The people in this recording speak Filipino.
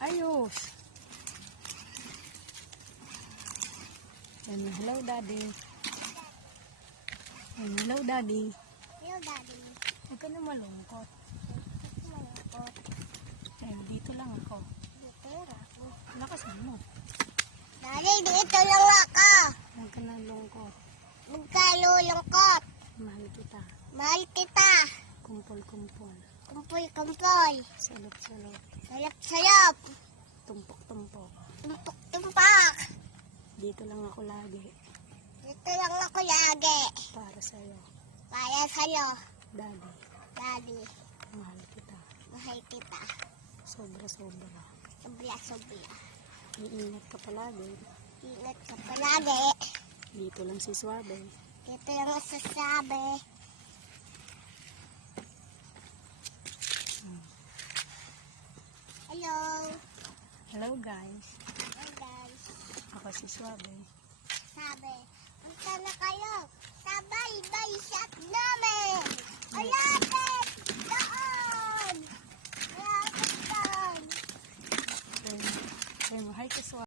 Ayos. And hello, Daddy. And hello, Daddy. Hello, Daddy. Huwag ka na malungkot. Malungkot. Eh, dito lang ako. Dito lang ako. Lakasan mo. Daddy, dito lang ako. Huwag ka na lungkot. Huwag ka lulungkot. Mahal kita. Mahal kita. Kumpol-kumpol. Kumpul-kumpul. Salop-salop. Salap-salap. Tumpok-tumpok. Tumpok-tumpak. Dito lang ako lagi. Dito lang ako lagi. Para sa'yo. Para sa'yo. Daddy. Daddy, Mahal kita. mahal kita. Sobra-sobra. Sobra-sobra. Iingat ka palagi. Ingat ka palagi. Dito lang si Suabe. Dito lang masasabi. Hello. Hello guys. Hello guys. Ako si Suabe. Sabi.